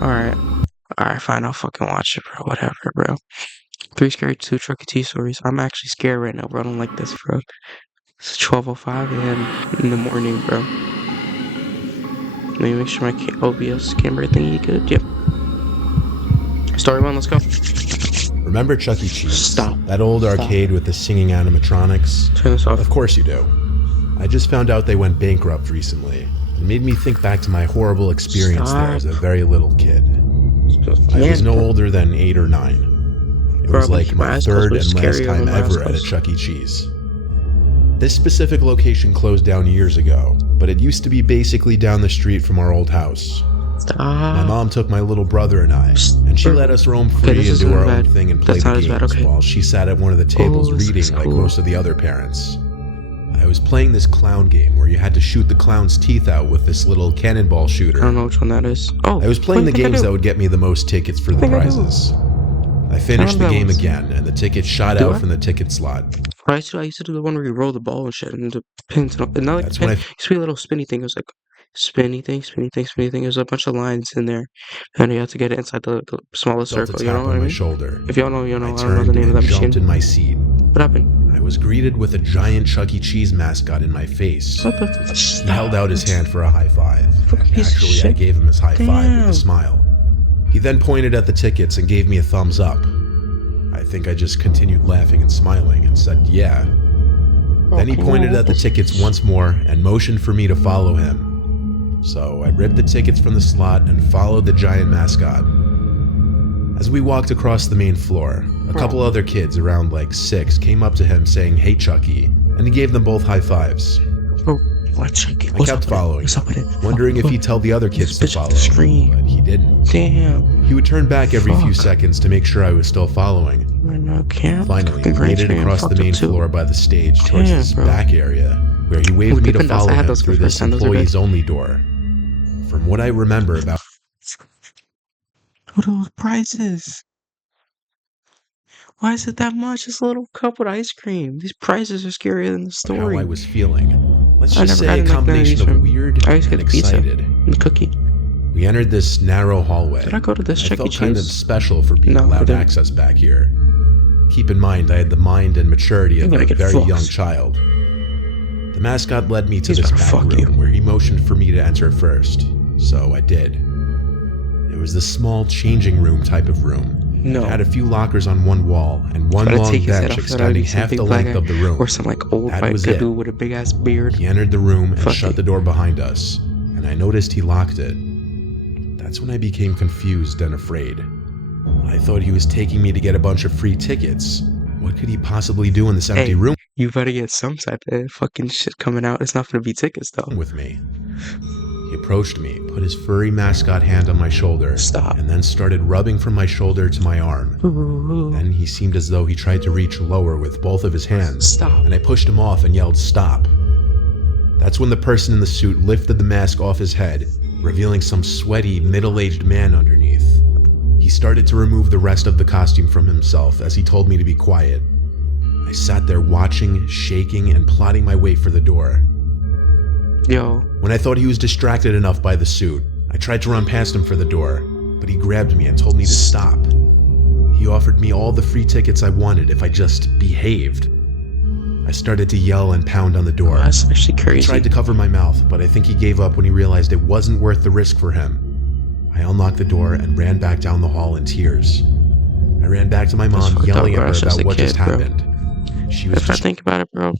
Alright. Alright, fine, I'll fucking watch it, bro. Whatever, bro. 3 Scary 2 Chuck E. Cheese stories. I'm actually scared right now, bro. I don't like this, bro. It's 12:05 a.m. in the morning, bro. Let me make sure my OBS camera thingy good. Yep. Story 1, let's go. Remember Chuck E. Cheese? Stop. That old arcade with the singing animatronics? Turn this off. Of course you do. I just found out they went bankrupt recently. It made me think back to my horrible experience there as a very little kid. I was no older than 8 or 9. It was like my third and last time ever at a Chuck E. Cheese. This specific location closed down years ago, but it used to be basically down the street from our old house. My mom took my little brother and I, and she let us roam free and do our own thing and play the games while she sat at one of the tables reading like most of the other parents. I was playing this clown game where you had to shoot the clown's teeth out with this little cannonball shooter. I don't know which one that is. Oh, I was playing the games that would get me the most tickets for the prizes. I finished the game again, and the ticket shot out from the ticket slot. I used to do the one where you roll the ball and shit, and the pins. And not like That's the pin. when It used to be a little spinny thing. It was like spinny thing, spinny thing, spinny thing. There's a bunch of lines in there, and you have to get it inside the smallest circle. You know what I mean? Shoulder. If y'all know, you know. I I don't know the name of that machine. Jumped in my seat. What happened? I was greeted with a giant Chuck E. Cheese mascot in my face. What the? He held out his hand for a high five. Actually, I gave him his high five with a smile. He then pointed at the tickets and gave me a thumbs up. I think I just continued laughing and smiling and said, yeah. Then he pointed at the tickets once more and motioned for me to follow him. So I ripped the tickets from the slot and followed the giant mascot. As we walked across the main floor, a couple other kids around like 6 came up to him saying, "Hey Chucky," and he gave them both high fives. What, Chucky? I kept following, wondering if he'd tell the other kids to follow, but he didn't. Damn. He would turn back every few seconds to make sure I was still following. Finally, we made it across the main floor by the stage towards this back area, where he waved me to follow him through this employees-only door. From what I remember about... What are those prices? Why is it that much? It's a little cup with ice cream. These prices are scarier than the story. How I was feeling. Let's just say a combination of weird and excited. And cookie. We entered this narrow hallway. Did I go to this Chuck E. Cheese? I felt kind of special for being allowed access back here. Keep in mind, I had the mind and maturity of a very young child. The mascot led me to this back room where he motioned for me to enter first, so I did. It was this small changing room type of room. No. It had a few lockers on one wall and one long bench extending half the length of the room. Or some like old white dude with a big ass beard. He entered the room and shut the door behind us, and I noticed he locked it. That's when I became confused and afraid. I thought he was taking me to get a bunch of free tickets. What could he possibly do in this empty room? You better get some type of fucking shit coming out. It's not gonna be tickets though. With me. He approached me, put his furry mascot hand on my shoulder, and then started rubbing from my shoulder to my arm. Then he seemed as though he tried to reach lower with both of his hands, and I pushed him off and yelled, "Stop." That's when the person in the suit lifted the mask off his head, revealing some sweaty, middle-aged man underneath. He started to remove the rest of the costume from himself as he told me to be quiet. I sat there watching, shaking, and plotting my way for the door. When I thought he was distracted enough by the suit, I tried to run past him for the door, but he grabbed me and told me to stop. He offered me all the free tickets I wanted if I just behaved. I started to yell and pound on the door. That's actually crazy. I tried to cover my mouth, but I think he gave up when he realized it wasn't worth the risk for him. I unlocked the door and ran back down the hall in tears. I ran back to my mom, yelling at her about what just happened. She was If I think about it, bro,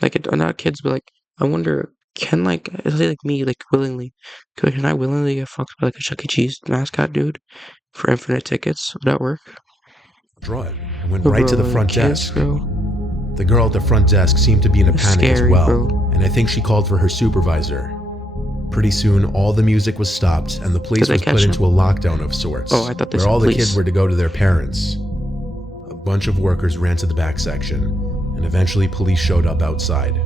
like, not kids, but like, I wonder, can like, say like me, like willingly, can I willingly get fucked by like a Chuck E. Cheese mascot dude for infinite tickets? Would that work? Draw it. I went right to the front desk. The girl at the front desk seemed to be in a panic as well, and I think she called for her supervisor. Pretty soon, all the music was stopped, and the place was put into a lockdown of sorts, where all the kids were to go to their parents. A bunch of workers ran to the back section, and eventually police showed up outside.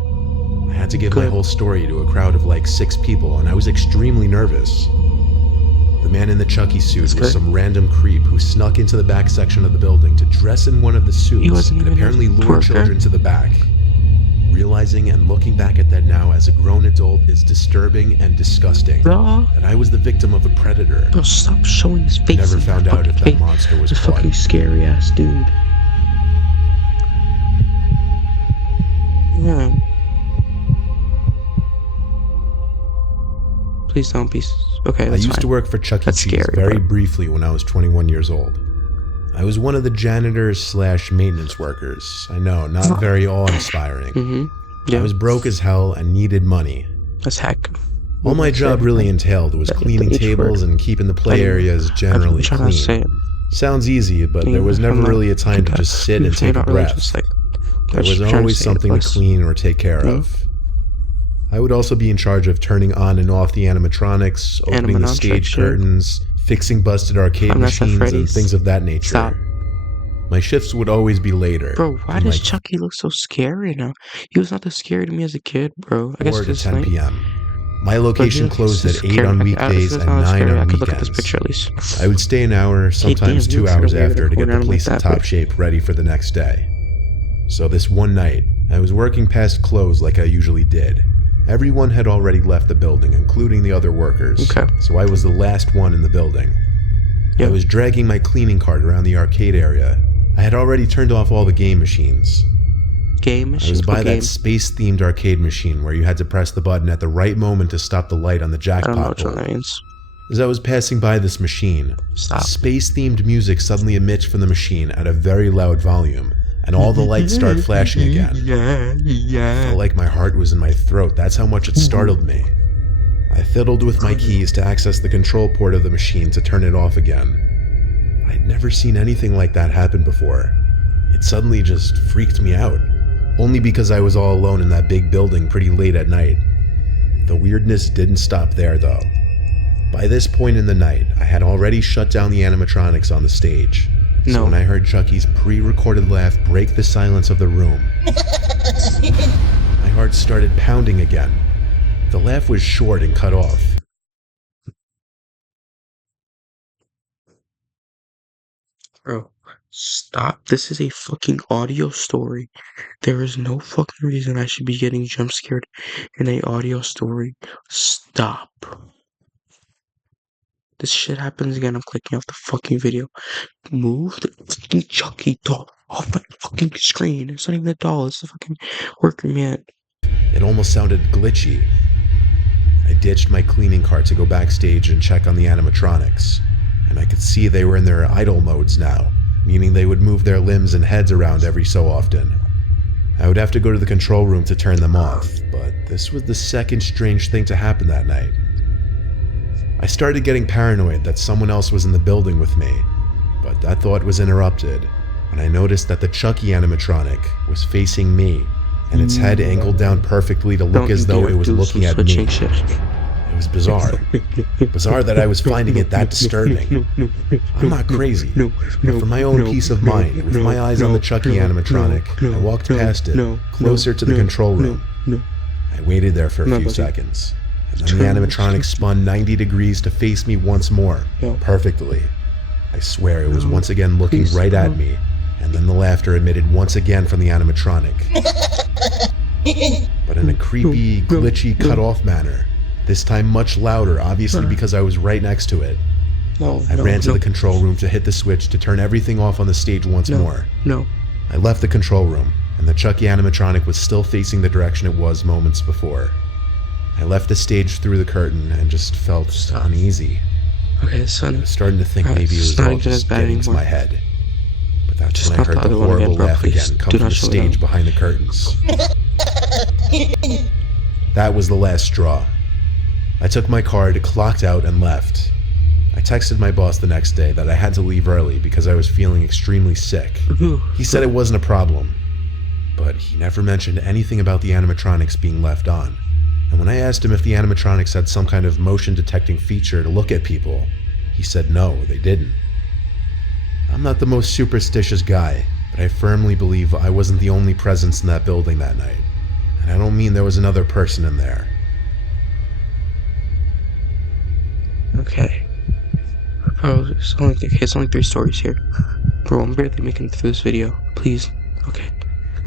I had to give my whole story to a crowd of like 6 people, and I was extremely nervous. The man in the Chuck E. suit was some random creep who snuck into the back section of the building to dress in one of the suits and apparently lure children to the back. Realizing and looking back at that now as a grown adult is disturbing and disgusting. Bro. That I was the victim of a predator. Bro, stop showing his face. Never found out if that monster was This caught. fucking scary ass dude. Yeah. Please don't be. Okay, I that's used fine. to work for Chuck E. Cheese scary, very bro. briefly when I was 21 years old. I was one of the janitors / maintenance workers. I know, not very awe-inspiring. Yeah. I was broke as hell and needed money. That's heck. All my job really entailed was cleaning tables and keeping the play areas generally I'm trying to say clean. it. Sounds easy, but there was never really a time to just sit and take a breath. There was always something to clean or take care of. I would also be in charge of turning on and off the animatronics, opening the stage curtains, fixing busted arcade machines, and things of that nature. Stop. My shifts would always be later. Bro, why does Chucky look so scary now? He was not that scary to me as a kid, bro. I guess 4 to it's 10 p.m. My location closed at 8 on weekdays and 9 on weekends. I would stay an hour, sometimes 2 hours after to get the place in top shape ready for the next day. So this one night, I was working past close like I usually did. Everyone had already left the building, including the other workers, so I was the last one in the building. I was dragging my cleaning cart around the arcade area. I had already turned off all the game machines. I was by that space-themed arcade machine where you had to press the button at the right moment to stop the light on the jackpot board. I don't know what that means. As I was passing by this machine, space-themed music suddenly emits from the machine at a very loud volume, and all the lights start flashing again. I felt like my heart was in my throat. That's how much it startled me. I fiddled with my keys to access the control port of the machine to turn it off again. I'd never seen anything like that happen before. It suddenly just freaked me out. Only because I was all alone in that big building pretty late at night. The weirdness didn't stop there though. By this point in the night, I had already shut down the animatronics on the stage. So when I heard Chucky's pre-recorded laugh break the silence of the room, my heart started pounding again. The laugh was short and cut off. Bro, stop. This is a fucking audio story. There is no fucking reason I should be getting jump scared in a audio story. Stop. This shit happens again. I'm clicking off the fucking video. Move the fucking Chucky doll off my fucking screen. It's not even a doll. It's a fucking worker man. It almost sounded glitchy. I ditched my cleaning cart to go backstage and check on the animatronics, and I could see they were in their idle modes now, meaning they would move their limbs and heads around every so often. I would have to go to the control room to turn them off, but this was the second strange thing to happen that night. I started getting paranoid that someone else was in the building with me, but that thought was interrupted when I noticed that the Chucky animatronic was facing me, and its head angled down perfectly to look as though it was looking at me. It was bizarre. Bizarre that I was finding it that disturbing. I'm not crazy, but for my own peace of mind, with my eyes on the Chucky animatronic, I walked past it, closer to the control room. I waited there for a few seconds, and then the animatronic spun 90 degrees to face me once more, perfectly. I swear it was once again looking right at me, and then the laughter emitted once again from the animatronic. But in a creepy, glitchy, cut-off manner. This time much louder, obviously because I was right next to it. I ran to the control room to hit the switch to turn everything off on the stage once more. I left the control room, and the Chucky animatronic was still facing the direction it was moments before. I left the stage through the curtain and just felt uneasy. Okay, son. I was starting to think maybe it was all just getting into my head. But that's when I heard the horrible laugh again come from the stage behind the curtains. That was the last straw. I took my card, clocked out, and left. I texted my boss the next day that I had to leave early because I was feeling extremely sick. He said it wasn't a problem, but he never mentioned anything about the animatronics being left on. And when I asked him if the animatronics had some kind of motion detecting feature to look at people, he said no, they didn't. I'm not the most superstitious guy, but I firmly believe I wasn't the only presence in that building that night. And I don't mean there was another person in there. Okay. Bro, it's only 3 stories here. Bro, I'm barely making it through this video. Please. Okay.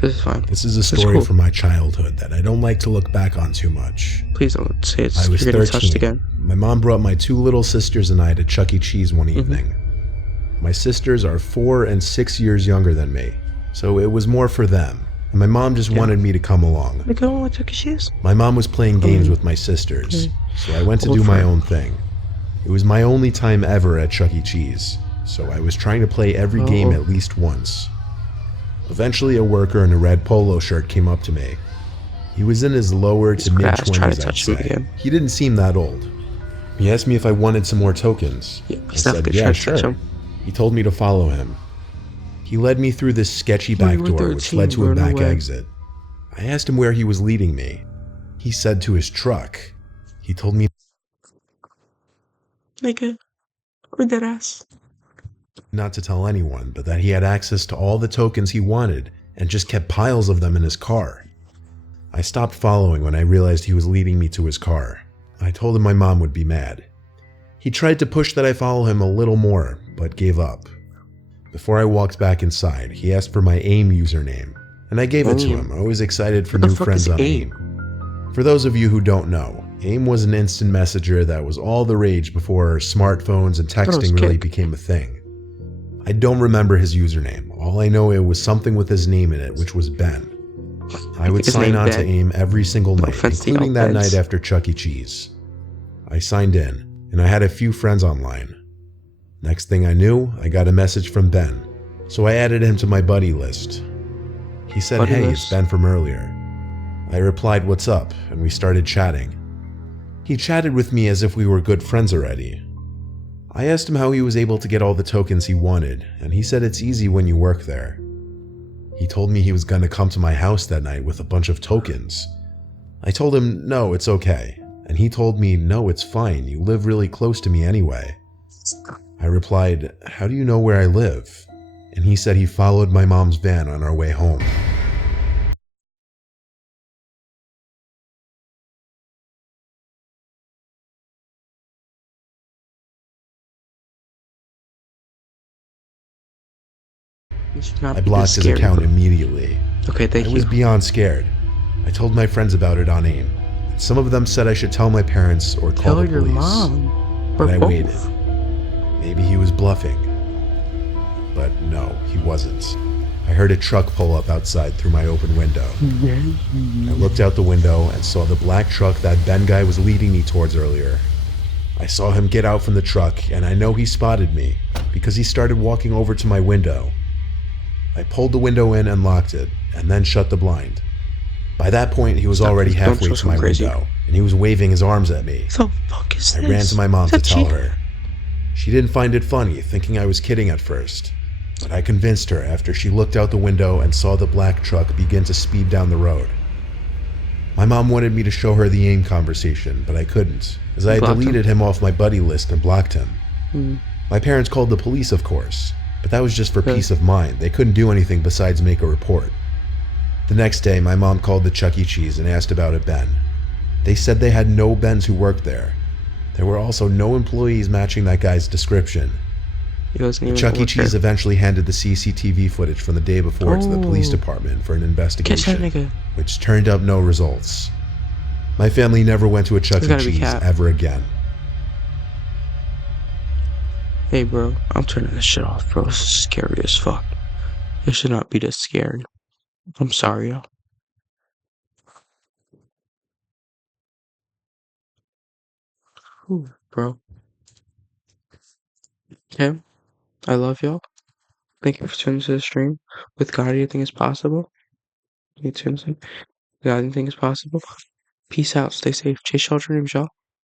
This is fine. This is a This is story cool. from my childhood that I don't like to look back on too much. Please don't say it's I was you're getting touched 13. again. My mom brought my 2 little sisters and I to Chuck E. Cheese one evening. My sisters are 4 and 6 years younger than me, so it was more for them. And my mom just wanted me to come along. Like, I don't want Chuck E. Cheese. My mom was playing games with my sisters, so I went to do my own thing. It was my only time ever at Chuck E. Cheese, so I was trying to play every game at least once. Eventually, a worker in a red polo shirt came up to me. He was in his lower to mid-20s, I'd say. He didn't seem that old. He asked me if I wanted some more tokens. I said, yeah, sure. He told me to follow him. He led me through this sketchy back door which led to a back exit. I asked him where he was leading me. He said to his truck. He told me Nigga, or that ass. Not to tell anyone, but that he had access to all the tokens he wanted and just kept piles of them in his car. I stopped following when I realized he was leading me to his car. I told him my mom would be mad. He tried to push that I follow him a little more, but gave up. Before I walked back inside, he asked for my AIM username, and I gave it to him. I was excited for new friends on AIM. For those of you who don't know, AIM was an instant messenger that was all the rage before smartphones and texting really became a thing. I don't remember his username. All I know, it was something with his name in it, which was Ben. I would sign on to AIM every single night, including that night after Chuck E. Cheese. I signed in, and I had a few friends online. Next thing I knew, I got a message from Ben, so I added him to my buddy list. He said, "Hey, it's Ben from earlier." I replied, "What's up?" and we started chatting. He chatted with me as if we were good friends already. I asked him how he was able to get all the tokens he wanted, and he said it's easy when you work there. He told me he was going to come to my house that night with a bunch of tokens. I told him, no, it's okay. And he told me, no, it's fine. You live really close to me anyway. I replied, how do you know where I live? And he said he followed my mom's van on our way home. I blocked his account immediately. Okay, thank you. I was beyond scared. I told my friends about it on AIM. Some of them said I should tell my parents or call the police. Tell your mom. But I waited. Maybe he was bluffing. But no, he wasn't. I heard a truck pull up outside through my open window. I looked out the window and saw the black truck that Ben guy was leading me towards earlier. I saw him get out from the truck, and I know he spotted me because he started walking over to my window. I pulled the window in and locked it, and then shut the blind. By that point, he was already halfway to my window, and he was waving his arms at me. The fuck is this? I ran to my mom to tell her. She didn't find it funny, thinking I was kidding at first. But I convinced her after she looked out the window and saw the black truck begin to speed down the road. My mom wanted me to show her the AIM conversation, but I couldn't, as I had deleted him off my buddy list and blocked him. My parents called the police, of course, but that was just for peace of mind. They couldn't do anything besides make a report. The next day, my mom called the Chuck E. Cheese and asked about a Ben. They said they had no Bens who worked there. There were also no employees matching that guy's description. The Chuck E. Cheese eventually handed the CCTV footage from the day before to the police department for an investigation, which turned up no results. My family never went to a Chuck E. Cheese ever again. Hey bro, I'm turning this shit off, bro. This is scary as fuck. It should not be this scary. I'm sorry, yo. Ooh, bro. Okay, I love y'all. Thank you for tuning to the stream. With God, anything is possible. You tune in. God, anything is possible. Peace out. Stay safe. Chase your dreams, y'all.